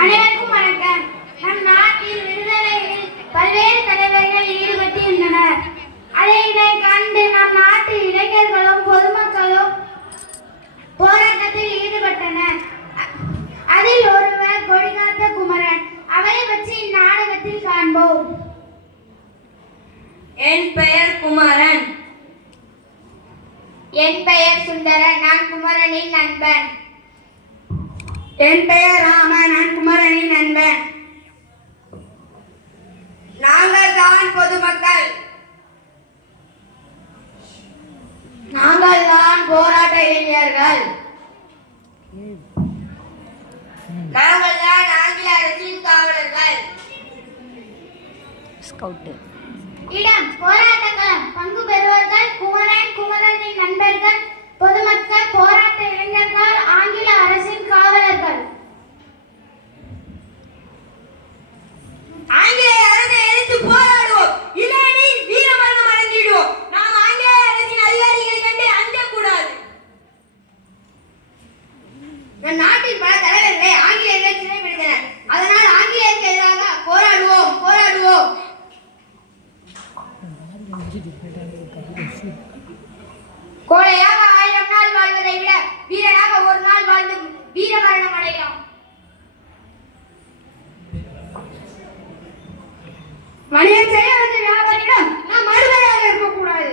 அனைவருக்கும் வணக்கம். நம் நாட்டில் விடுதலையில் பல்வேறு தலைவர்கள் ஈடுபட்டிருந்தனர். அதை கண்டு நம் நாட்டு இளைஞர்களும் பொதுமக்களும் போராட்டத்தில் ஈடுபட்டனர். அதில் ஒருவர் கொடிகாத்த குமரன். அவரை பற்றி இந்நாடகத்தில் காண்போம். என் பெயர் குமரன். என் பெயர் சுந்தரன். நான் குமரனின் நண்பன். என் பெயர் ராமன். நான் குமரனின் நண்பன். நாங்கள் தான் பொதுமக்கள். நாங்கள் தான் போராட்ட இளைஞர்கள். நாங்கள் தான் ஆங்கில அரசின் காவலர்கள். இடம் போராட்ட களம். பங்கு பெறுவர்கள் குமரன், குமரனின் நண்பர்கள், பொதுமக்கள், போராட்ட இளைஞர்கள், ஆங்கில அரசின் காவலர்கள். ஆங்கில அரசை எதிர்த்து போராடுவோம். இல்லையெனில் வீரமரணம் அடைந்திடுவோம். நாம் ஆங்கில அரசின் அதிகாரிகளை கண்டு அஞ்சக்கூடாது. நம் நாட்டின் பல தலைவர்களை ஆங்கிலேயர்கள் சிறைப்பிடித்தனர். அதனால் ஆங்கிலேயருக்கு எதிராக போராடுவோம் போராடுவோம். கோழையாக 1000 நாள் வாழ்வதை விட வீரனாக ஒரு நாள் வாழ்ந்து வீரமரணம் அடையலாம். வணிகம் செய்ய வந்த வியாபாரிடம் நாம் மறுதலையாக இருக்கக்கூடாது.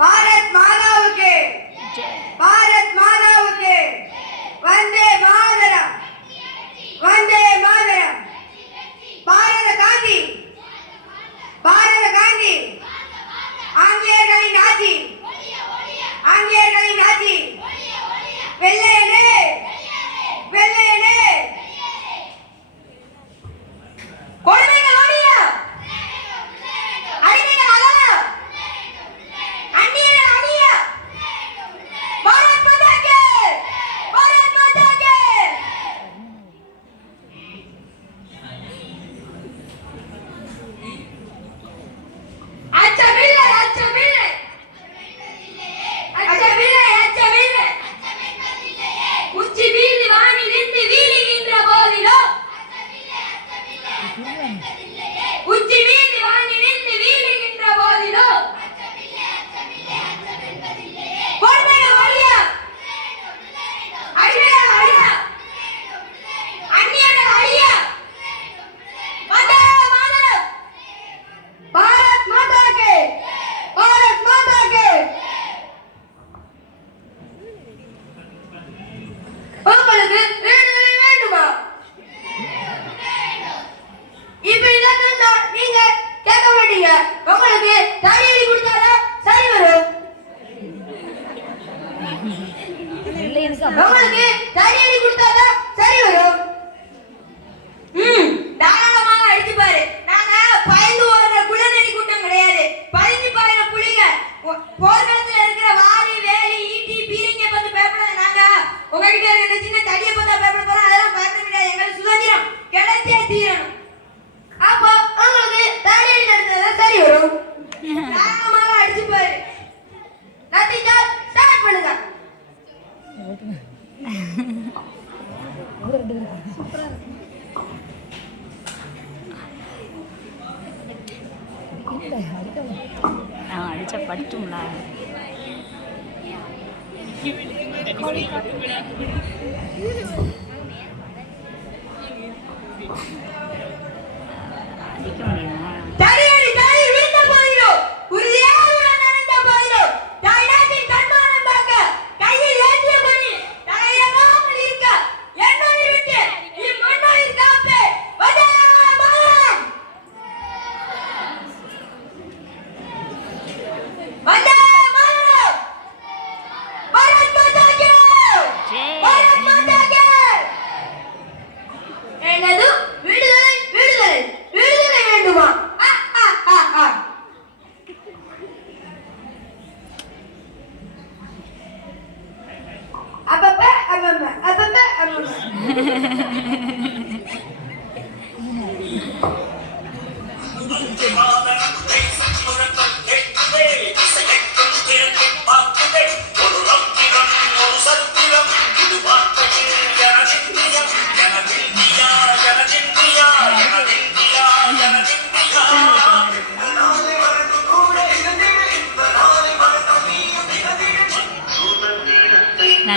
பாரத் மாதாவுக்கு, பாரத் மாதாவுக்கு, வந்தே மாதரம், வந்தே மாதரம். பாரத காந்தி, பாரத காந்தி. ஆங்கிலேயர்களின் ஆட்சி, ஆங்கிலேயர்களின் ஆட்சி. வெள்ளையனே, வெள்ளையனே. கொடுமைகள் ஒழிய, அடிமைகள் அகல, அந்நியர்கள் அழிய. பாரத் மாதா கி, பாரத் மாதா கி. அச்சமில்லை, அச்சமில்லை, அச்சமில்லை, அச்சமில்லை. உச்சி வீழ்ந்து வானிலிருந்து வீழுகின்ற போதிலும், உச்சி வீழ்ந்து வானிலிருந்து வீழுகின்ற போதிலும் கொடுமைகள் ஒழிய, அடிமைகள் அழிய, அந்நியர்கள் அழிய. வந்தே மாதரம். பாரத் மாதா கி, பாரத் மாதா கி. உங்களுக்கு விடுதலை வேண்டுமா? இப்படி தான் நீங்க கேட்க மாட்டீங்க. உங்களுக்கு தடியடி கொடுத்தாதான் சரி வரும். உங்களுக்கு தடியடி கொடுத்தாதான் சரி வரும். தாராளமாக அடிச்சு பாரு. நாங்க பயந்து ஓடுற குள்ளநெறி கூட்டம் கிடையாது. பதிஞ்சு பாயிர புலிங்க. போர்க்களத்துல இருக்கிற வாரி, வேலி, ஈட்டி, பீரிங்க பார்த்து பயப்படாத. நாங்க உங்ககிட்ட இருக்கிற சின்ன தடியை பார்த்தா பயப்பட போறோம். அதெல்லாம் பயப்பட முடியாது. எங்களுக்கு சுதந்திரம் கிடைச்சே தீரணும். அப்போ உங்களுக்கு தடியடி நடந்ததான் சரி வரும். தாராளமாக அடிச்சு பாரு. நத்திட்டா ஸ்டார்ட் பண்ணுங்க. அடிச்சா படிக்கும்ல. அடிக்க முடியுமா? தடியடி தலை விழுந்த போதிலும், உறுதியாக நடந்த போதிலும், தாய்நாட்டின் தன்மானம் பார்க்க, கையில் ஏற்றிய பணி தலையமாமல் இருக்க, என்னை விட்டு இம்மண்ணோரின் காப்பே. வந்தே மாதரம். வந்தே மாதரம். பாரத் மாதா கி, பாரத் மாதா கி.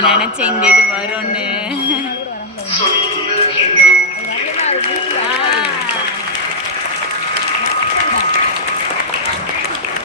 நான் நினைச்சேன் இந்த இது வரும்னு.